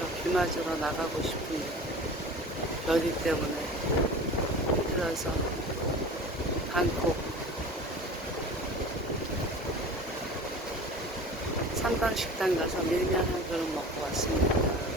그렇죠. 비 맞으러 나가고 싶은데 더위 때문에 힘들어서 않고 삼방식당 가서 밀면 한 그릇 먹고 왔습니다.